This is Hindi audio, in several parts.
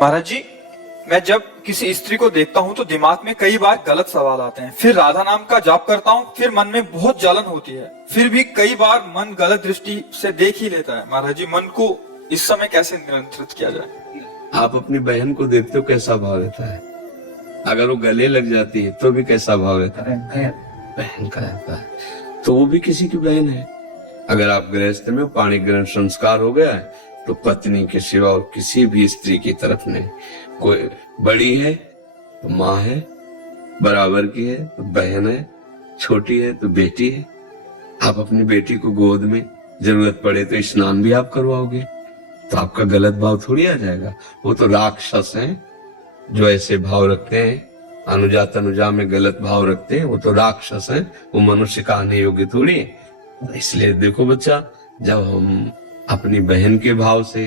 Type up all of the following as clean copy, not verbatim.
महाराज जी, मैं जब किसी स्त्री को देखता हूँ तो दिमाग में कई बार गलत सवाल आते हैं। फिर राधा नाम का जाप करता हूँ, फिर मन में बहुत जलन होती है। फिर भी कई बार मन गलत दृष्टि से देख ही लेता है। महाराज जी, मन को इस समय कैसे नियंत्रित किया जाए? आप अपनी बहन को देखते हो कैसा भाव रहता है, अगर वो गले लग जाती है तो भी कैसा भाव रहता है, बहन का रहता है, तो वो भी किसी की बहन है। अगर आप गृहस्थ में पाणी ग्रहण संस्कार हो गया है तो पत्नी के सिवा और किसी भी स्त्री की तरफ नहीं। कोई बड़ी है तो माँ है, बराबर की है तो बहन है, छोटी है तो बेटी है। आप अपनी बेटी को गोद में जरूरत पड़े तो स्नान भी आप करवाओगे, तो आपका गलत भाव थोड़ी आ जाएगा। वो तो राक्षस हैं जो ऐसे भाव रखते हैं, अनुजा तनुजा में गलत भाव रखते हैं, वो तो राक्षस हैं, वो मनुष्य का आने योग्य थोड़ी है। इसलिए देखो बच्चा, जब हम अपनी बहन के भाव से,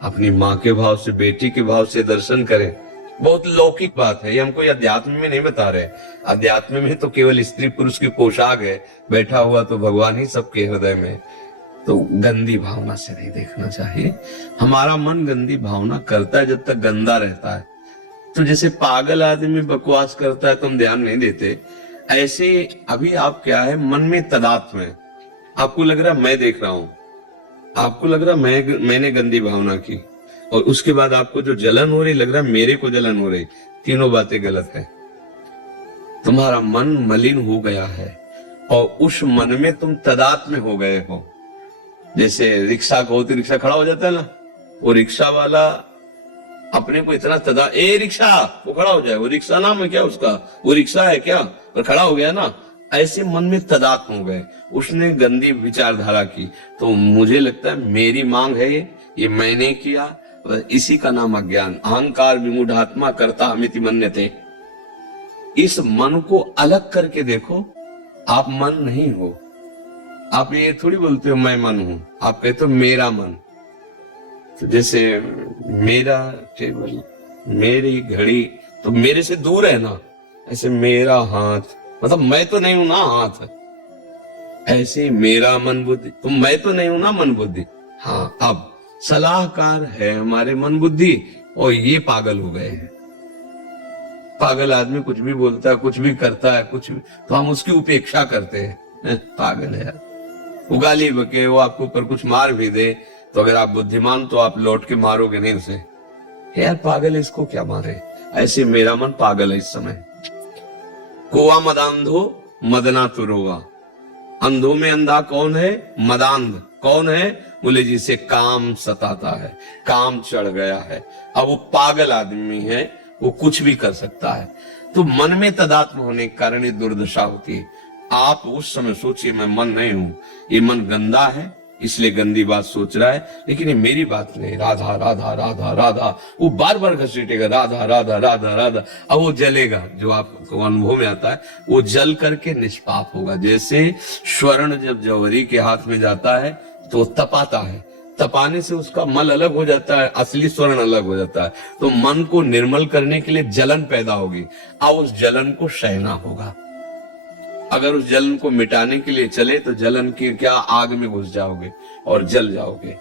अपनी माँ के भाव से, बेटी के भाव से दर्शन करें, बहुत लौकिक बात है। ये हम कोई अध्यात्म में नहीं बता रहे। अध्यात्म में तो केवल स्त्री पुरुष की पोशाक है, बैठा हुआ तो भगवान ही सबके हृदय में। तो गंदी भावना से नहीं देखना चाहिए। हमारा मन गंदी भावना करता है जब तक गंदा रहता है। तो जैसे पागल आदमी बकवास करता है तो हम ध्यान नहीं देते, ऐसे अभी आप क्या है, मन में तदात्म है। आपको लग रहा मैं देख रहा हूं, आपको लग रहा मैंने गंदी भावना की, और उसके बाद आपको जो जलन हो रही लग रहा मेरे को जलन हो रही। तीनों बातें गलत है। तुम्हारा मन मलिन हो गया है और उस मन में तुम तदात्म में हो गए हो। जैसे रिक्शा को तो रिक्शा खड़ा हो जाता है ना, वो रिक्शा वाला अपने को इतना ए रिक्शा, वो खड़ा हो जाए, वो रिक्शा नाम है क्या उसका, वो रिक्शा है क्या, और खड़ा हो गया ना। ऐसे मन में तदात्म हो गए, उसने गंदी विचारधारा की। तो मुझे लगता है मेरी मांग है ये मैंने किया, इसी का नाम अज्ञान। अहंकार विमूढ़ात्मा कर्ता अमिति मन्यते। इस मन को अलग करके देखो, आप मन नहीं हो। आप ये थोड़ी बोलते हो मैं मन हूं, आप कहते हो मेरा मन। तो जैसे मेरा टेबल, मेरी घड़ी तो मेरे से दूर है ना, ऐसे मेरा हाथ, मतलब मैं तो नहीं हूं ना हाथ। ऐसे मेरा मन बुद्धि, तो मैं तो नहीं हूं ना मन बुद्धि। हाँ, अब सलाहकार है हमारे मन बुद्धि, और ये पागल हो गए हैं। पागल आदमी कुछ भी बोलता है, कुछ भी करता है, कुछ भी, तो हम उसकी उपेक्षा करते हैं। पागल है यार, वो गाली बके, वो आपको ऊपर कुछ मार भी दे, तो अगर आप बुद्धिमान तो आप लौट के मारोगे नहीं उसे। यार पागल है, इसको क्या मारे। ऐसे मेरा मन पागल है इस समय। कोआ मदांधो मदना तुरोवा। अंधों में अंधा कौन है? मदांध। कौन है? बोले जिसे काम सताता है, काम चढ़ गया है। अब वो पागल आदमी है, वो कुछ भी कर सकता है। तो मन में तदात्म होने के कारण ये दुर्दशा होती है। आप उस समय सोचिए मैं मन नहीं हूं, ये मन गंदा है इसलिए गंदी बात सोच रहा है, लेकिन ये मेरी बात नहीं। राधा राधा राधा राधा, वो बार बार घसीटेगा राधा राधा राधा राधा। अब वो जलेगा, जो आपको अनुभव में आता है, वो जल करके निष्पाप होगा। जैसे स्वर्ण जब जौहरी के हाथ में जाता है तो तपाता है, तपाने से उसका मल अलग हो जाता है, असली स्वर्ण अलग हो जाता है। तो मन को निर्मल करने के लिए जलन पैदा होगी, अब उस जलन को सहना होगा। अगर उस जलन को मिटाने के लिए चले तो जलन की क्या आग में घुस जाओगे और जल जाओगे।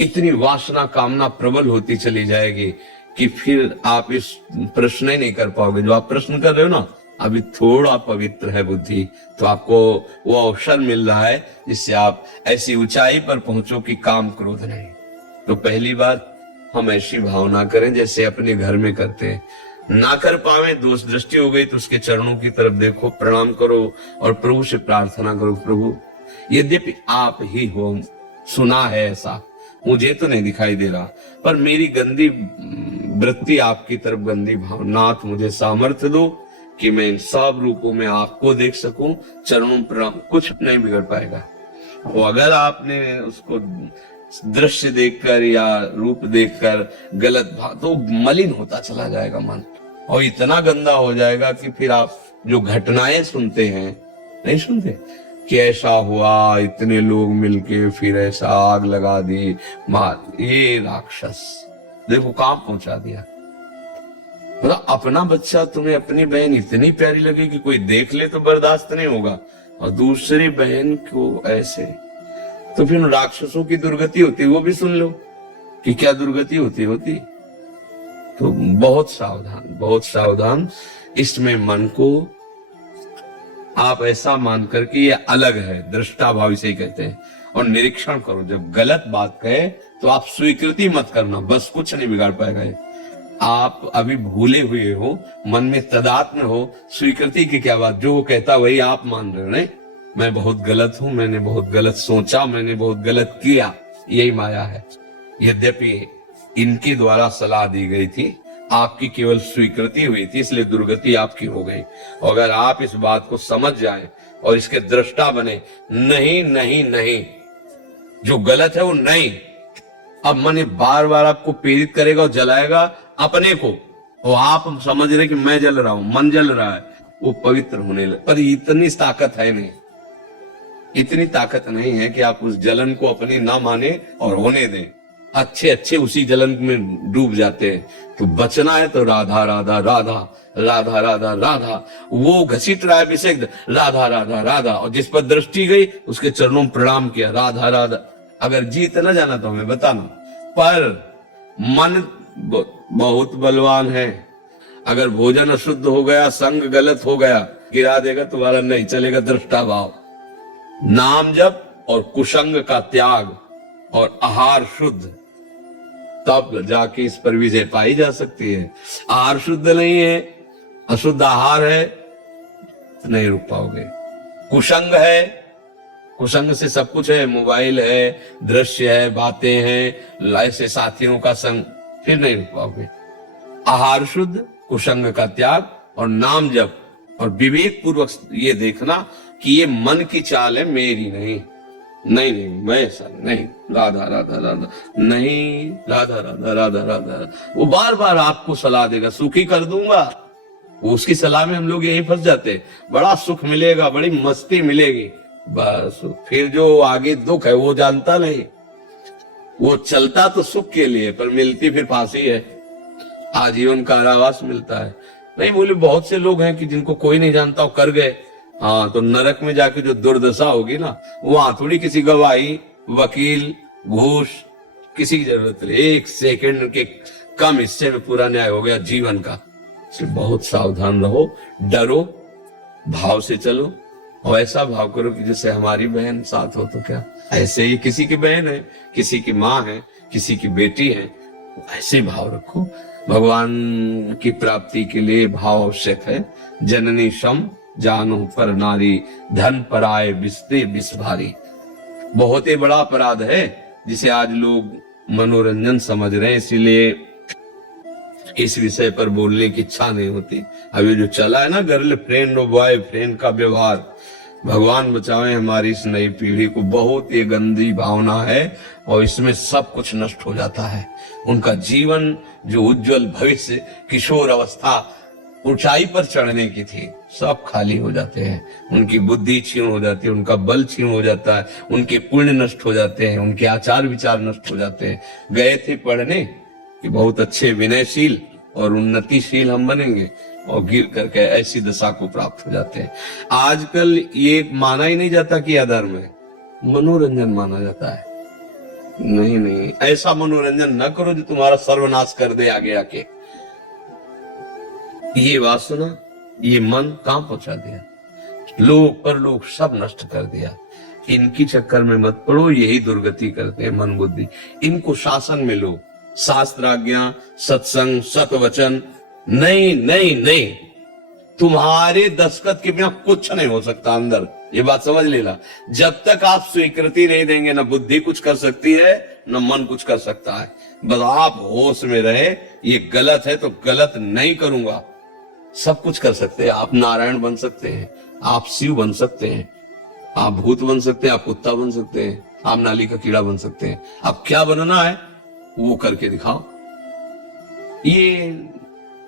इतनी वासना कामना प्रबल होती चली जाएगी कि फिर आप इस प्रश्न ही नहीं कर पाओगे जो आप प्रश्न कर रहे हो ना। अभी थोड़ा पवित्र है बुद्धि, तो आपको वो अवसर मिल रहा है जिससे आप ऐसी ऊंचाई पर पहुंचो कि काम क्रोध नहीं। तो पहली बात, हम ऐसी भावना करें जैसे अपने घर में करते हैं। ना कर पावे, दोष दृष्टि हो गई तो उसके चरणों की तरफ देखो, प्रणाम करो और प्रभु से प्रार्थना करो, प्रभु यद्यपि आप ही हो, सुना है ऐसा, मुझे तो नहीं दिखाई दे रहा, पर मेरी गंदी वृत्ति आपकी तरफ, गंदी भावनाथ मुझे सामर्थ्य दो कि मैं इन सब रूपों में आपको देख सकूं। चरणों प्रणाम, कुछ नहीं बिगड़ पाएगा। वो अगर आपने उसको दृश्य देखकर या रूप देखकर गलत भाव, तो मलिन होता चला जाएगा मन, और इतना गंदा हो जाएगा कि फिर आप जो घटनाएं सुनते हैं, नहीं सुनते कि ऐसा हुआ, इतने लोग मिलके फिर ऐसा आग लगा दी, मार, ये राक्षस देखो कहां पहुंचा दिया। मतलब अपना बच्चा तुम्हें, अपनी बहन इतनी प्यारी लगे कि कोई देख ले तो बर्दाश्त नहीं होगा, और दूसरी बहन को ऐसे, तो फिर राक्षसों की दुर्गति होती, वो भी सुन लो कि क्या दुर्गति होती। तो बहुत सावधान। इसमें मन को आप ऐसा मानकर कि ये अलग है, दृष्टा भाव इसे कहते हैं, और निरीक्षण करो। जब गलत बात कहे तो आप स्वीकृति मत करना, बस कुछ नहीं बिगाड़ पाएगा ये। आप अभी भूले हुए हो, मन में तदात्म्य हो, स्वीकृति की क्या बात, जो वो कहता वही आप मान रहे हो। नहीं, मैं बहुत गलत हूं, मैंने बहुत गलत सोचा, मैंने बहुत गलत किया, यही माया है। यद्यपि इनके द्वारा सलाह दी गई थी, आपकी केवल स्वीकृति हुई थी, इसलिए दुर्गति आपकी हो गई। अगर आप इस बात को समझ जाएं और इसके दृष्टा बने, नहीं नहीं नहीं, जो गलत है वो नहीं। अब मन बार बार आपको प्रेरित करेगा और जलाएगा अपने को, और आप समझ रहे कि मैं जल रहा हूं, मन जल रहा है, वो पवित्र होने लगे। पर इतनी ताकत है नहीं, इतनी ताकत नहीं है कि आप उस जलन को अपनी ना माने और होने दें। अच्छे अच्छे उसी जलन में डूब जाते हैं। तो बचना है तो राधा राधा राधा राधा राधा राधा, वो घसीट रहा है अभिषेक, राधा राधा राधा, और जिस पर दृष्टि गई उसके चरणों में प्रणाम किया, राधा राधा। अगर जीत न जाना तो हमें बताना, पर मन बहुत बलवान है। अगर भोजन अशुद्ध हो गया, संग गलत हो गया, गिरा देगा, तुम्हारा नहीं चलेगा दृष्टा भाव। नाम जप और कुसंग का त्याग और आहार शुद्ध, तब जाके इस पर विजय पाई जा सकती है। आहार शुद्ध नहीं है, अशुद्ध आहार है, नहीं रुक पाओगे। कुसंग है, कुसंग से सब कुछ है, मोबाइल है, दृश्य है, बातें हैं, ऐसे साथियों का संग, फिर नहीं रुक पाओगे। आहार शुद्ध, कुसंग का त्याग और नाम जप, और विवेक पूर्वक ये देखना कि ये मन की चाल है, मेरी नहीं। नहीं नहीं, मैं ऐसा नहीं, राधा राधा राधा नहीं, राधा राधा राधा राधा। वो बार बार आपको सलाह देगा, सुखी कर दूंगा, उसकी सलाह में हम लोग यही फंस जाते, बड़ा सुख मिलेगा, बड़ी मस्ती मिलेगी, बस फिर जो आगे दुख है वो जानता नहीं। वो चलता तो सुख के लिए, पर मिलती फिर फांसी है, आजीवन कारावास मिलता है। नहीं बोले, बहुत से लोग हैं कि जिनको कोई नहीं जानता, वो कर गए। हाँ, तो नरक में जाके जो दुर्दशा होगी ना, वहां थोड़ी किसी गवाही, वकील, घूस, किसी की जरूरत नहीं। एक सेकंड के कम हिस्से में पूरा न्याय हो गया जीवन का। इसलिए बहुत सावधान रहो, डरो, भाव से चलो, और ऐसा भाव करो कि जैसे हमारी बहन साथ हो। तो क्या ऐसे ही किसी की बहन है, किसी की माँ है, किसी की बेटी है, ऐसे भाव रखो। भगवान की प्राप्ति के लिए भाव आवश्यक है। जननी सम जानो पर नारी, धन पराए बिस्ते बिस भारी। बहुत ही बड़ा अपराध है जिसे आज लोग मनोरंजन समझ रहे हैं, इसीलिए इस विषय पर बोलने की इच्छा नहीं होती। अभी जो चला है ना गर्ल फ्रेंड और बॉय फ्रेंड का व्यवहार, भगवान बचावे हमारी इस नई पीढ़ी को। बहुत ही गंदी भावना है और इसमें सब कुछ नष्ट हो जाता है। उनका जीवन जो उज्जवल भविष्य, किशोर अवस्था, ऊंचाई पर चढ़ने की थी, सब खाली हो जाते हैं। उनकी बुद्धि क्षीण हो जाती है, उनका बल क्षीण हो जाता है, उनके पुण्य नष्ट हो जाते हैं, उनके आचार विचार नष्ट हो जाते हैं। गए थे पढ़ने कि बहुत अच्छे विनयशील और उन्नतिशील हम बनेंगे, और गिर करके ऐसी दशा को प्राप्त हो जाते हैं। आजकल ये माना ही नहीं जाता कि अधर्म है, मनोरंजन माना जाता है। नहीं नहीं, ऐसा मनोरंजन न करो जो तुम्हारा सर्वनाश कर दे आगे आके। ये वासना, ये मन कहां पहुंचा दिया, लोक पर लोक सब नष्ट कर दिया। इनकी चक्कर में मत पड़ो, यही दुर्गति करते हैं मन बुद्धि। इनको शासन में लो, शास्त्राज्ञा, सत्संग, सतवचन, नहीं नहीं नहीं, तुम्हारे दस्तखत के बिना कुछ नहीं हो सकता अंदर, ये बात समझ लेना। जब तक आप स्वीकृति नहीं देंगे, ना बुद्धि कुछ कर सकती है, ना मन कुछ कर सकता है। बस आप होश में रहे, ये गलत है तो गलत नहीं करूंगा। सब कुछ कर सकते हैं आप, नारायण बन सकते हैं, आप शिव बन सकते हैं, आप भूत बन सकते हैं, आप कुत्ता बन सकते हैं, आप नाली का कीड़ा बन सकते हैं। आप क्या बनना है वो करके दिखाओ। ये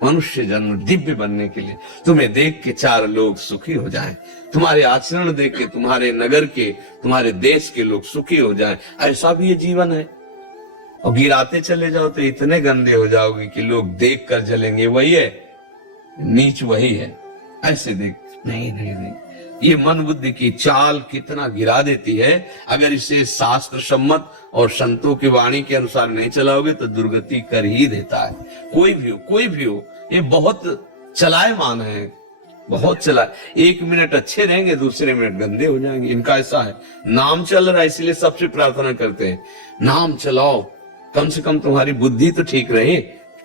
मनुष्य जन्म दिव्य बनने के लिए, तुम्हें देख के चार लोग सुखी हो जाएं, तुम्हारे आचरण देख के तुम्हारे नगर के, तुम्हारे देश के लोग सुखी हो जाएं, ऐसा भी ये जीवन है। और गिराते चले जाओ तो इतने गंदे हो जाओगे कि लोग देख कर जलेंगे, वही है नीच, वही है। ऐसे देख, नहीं नहीं नहीं, ये मन बुद्धि की चाल कितना गिरा देती है। अगर इसे शास्त्र सम्मत और संतों की वाणी के अनुसार नहीं चलाओगे तो दुर्गति कर ही देता है। कोई भी हो, ये बहुत चलायमान है, बहुत चला। 1 मिनट अच्छे रहेंगे, दूसरे मिनट गंदे हो जाएंगे। इनका ऐसा है। नाम चल रहा है इसलिए सबसे प्रार्थना करते हैं, नाम चलाओ, कम से कम तुम्हारी बुद्धि तो ठीक रहे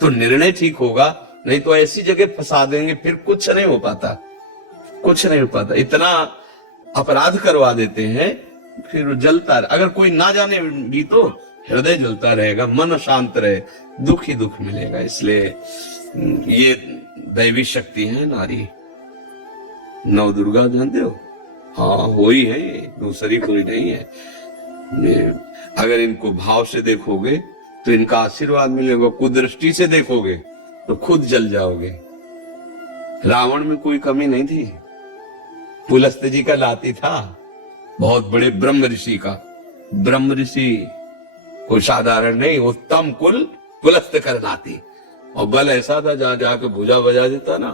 तो निर्णय ठीक होगा, नहीं तो ऐसी जगह फंसा देंगे फिर कुछ नहीं हो पाता, कुछ नहीं हो पाता। इतना अपराध करवा देते हैं, फिर वो जलता रहे। अगर कोई ना जाने भी तो हृदय जलता रहेगा, मन शांत रहे, दुख ही दुख मिलेगा। इसलिए ये दैवी शक्ति है नारी। नव दुर्गा जानते हो? हाँ, वही है, दूसरी कोई नहीं है। अगर इनको भाव से देखोगे तो इनका आशीर्वाद मिलेगा, कुदृष्टि से देखोगे तो खुद जल जाओगे। रावण में कोई कमी नहीं थी, पुलस्त जी का लाती था, बहुत बड़े ब्रह्म ऋषि का। ब्रह्म ऋषि कोई साधारण नहीं, उत्तम कुल पुलस्त कर लाती, और बल ऐसा था जहां जाके भुजा बजा देता ना,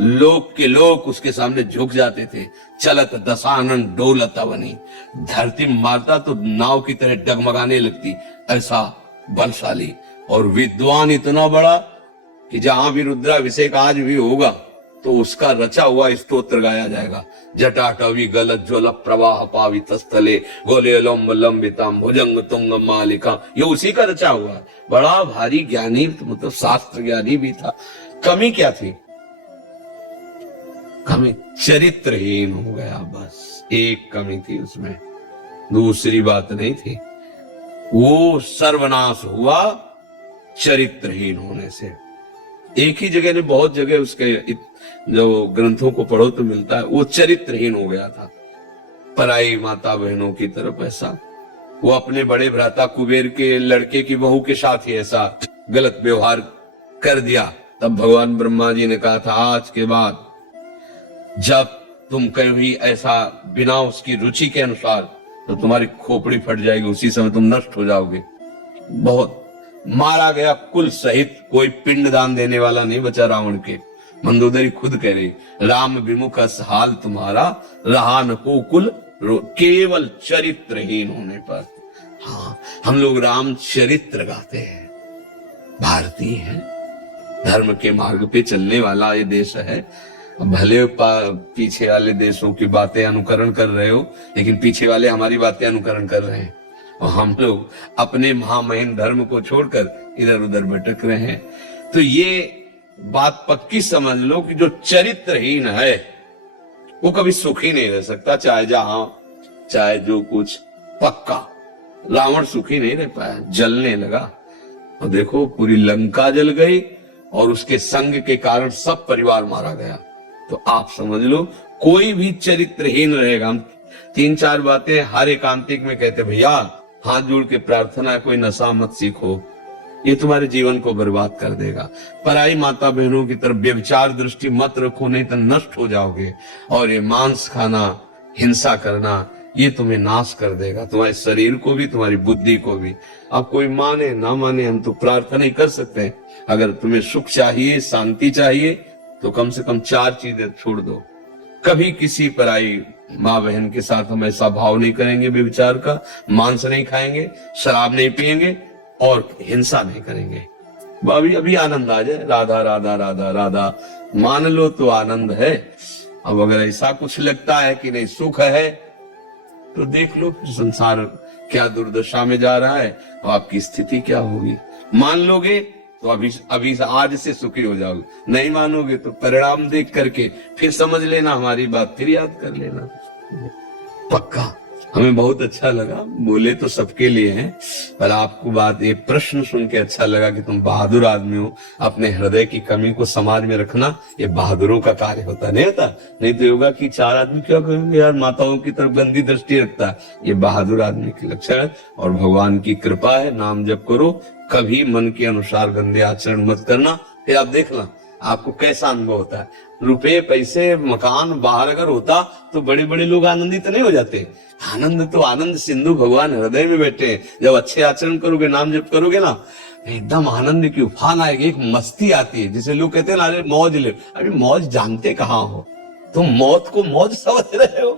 लोक के लोक उसके सामने झुक जाते थे। चलत दशानन डोलत अवनी, धरती मारता तो नाव की तरह डगमगाने लगती, ऐसा बलशाली। और विद्वान इतना बड़ा कि जहां भी रुद्राभिषेक आज भी होगा तो उसका रचा हुआ स्तोत्र गाया जाएगा। जटाटवी गलत ज्वल प्रवाह पावित स्थले गोले लंब लंबितम भुजंग तुंग मालिका, ये उसी का रचा हुआ है। बड़ा भारी ज्ञानी, मतलब शास्त्र ज्ञानी भी था। कमी क्या थी? कमी चरित्रहीन हो गया, बस एक कमी थी उसमें, दूसरी बात नहीं थी। वो सर्वनाश हुआ चरित्रहीन होने से। एक ही जगह ने, बहुत जगह उसके जो ग्रंथों को पढ़ो तो मिलता है, वो चरित्रहीन हो गया था। पराई माता बहनों की तरफ ऐसा, वो अपने बड़े भ्राता कुबेर के लड़के की बहू के साथ ही ऐसा गलत व्यवहार कर दिया। तब भगवान ब्रह्मा जी ने कहा था, आज के बाद जब तुम कभी ऐसा बिना उसकी रुचि के अनुसार, तो तुम्हारी खोपड़ी फट जाएगी, उसी समय तुम नष्ट हो जाओगे। बहुत मारा गया कुल सहित, कोई पिंड दान देने वाला नहीं बचा रावण के। मंदोदरी खुद कह रही, राम विमुख हाल तुम्हारा रहा न को कुल, केवल चरित्रहीन होने पर। हाँ, हम लोग राम चरित्र गाते हैं, भारतीय हैं, धर्म के मार्ग पे चलने वाला ये देश है। भले पीछे वाले देशों की बातें अनुकरण कर रहे हो, लेकिन पीछे वाले हमारी बातें अनुकरण कर रहे हैं, और हम लोग अपने महामहिम धर्म को छोड़कर इधर उधर भटक रहे हैं। तो ये बात पक्की समझ लो कि जो चरित्रहीन है वो कभी सुखी नहीं रह सकता, चाहे जहां चाहे जो कुछ। पक्का रावण सुखी नहीं रह पाया, जलने लगा। और देखो, पूरी लंका जल गई और उसके संग के कारण सब परिवार मारा गया। तो आप समझ लो, कोई भी चरित्रहीन रहेगा। हम 3-4 बातें हर एकांतिक में कहते, भैया हाथ जोड़ के प्रार्थना है, कोई नशा मत सीखो, ये तुम्हारे जीवन को बर्बाद कर देगा। पराई माता बहनों की तरफ व्यभिचार दृष्टि मत रखो, नहीं तो नष्ट हो जाओगे। और ये मांस खाना, हिंसा करना, ये तुम्हें नाश कर देगा, तुम्हारे शरीर को भी, तुम्हारी बुद्धि को भी। अब कोई माने ना माने, हम तो प्रार्थना ही कर सकते हैं। अगर तुम्हें सुख चाहिए, शांति चाहिए, तो कम से कम 4 चीजें छोड़ दो। कभी किसी पराई माँ बहन के साथ हम ऐसा भाव नहीं करेंगे व्यभिचार का, मांस नहीं खाएंगे, शराब नहीं पिएंगे और हिंसा नहीं करेंगे। अभी अभी आनंद आ जाए, राधा राधा राधा राधा मान लो तो आनंद है। अब अगर ऐसा कुछ लगता है कि नहीं सुख है, तो देख लो संसार क्या दुर्दशा में जा रहा है और आपकी स्थिति क्या होगी। मान लोगे तो अभी आज से सुखी हो जाओगे, नहीं मानोगे तो परिणाम देख करके फिर समझ लेना हमारी बात, फिर याद कर लेना। पक्का हमें बहुत अच्छा लगा, बोले तो सबके लिए हैं, पर आपको बात ये प्रश्न सुन के अच्छा लगा कि तुम बहादुर आदमी हो। अपने हृदय की कमी को समाज में रखना ये बहादुरों का कार्य होता, नहीं होता? नहीं तो होगा कि 4 आदमी क्या कहेंगे, यार माताओं की तरफ गंदी दृष्टि रखता है। ये बहादुर आदमी के लक्षण है, और भगवान की कृपा है। नाम जप करो, कभी मन के अनुसार गंदे आचरण मत करना, फिर आप देखना आपको कैसा अनुभव होता है। रुपए पैसे मकान बाहर अगर होता तो बड़े बड़े लोग आनंदित नहीं हो जाते। आनंद तो आनंद सिंधु भगवान हृदय में बैठे हैं। जब अच्छे आचरण करोगे, नाम जप करोगे ना, एकदम आनंद की उफान आएगी, एक मस्ती आती है, जिसे लोग कहते हैं ना, अरे मौज ले। अरे मौज जानते कहाँ हो, तुम मौत को मौत समझ रहे हो।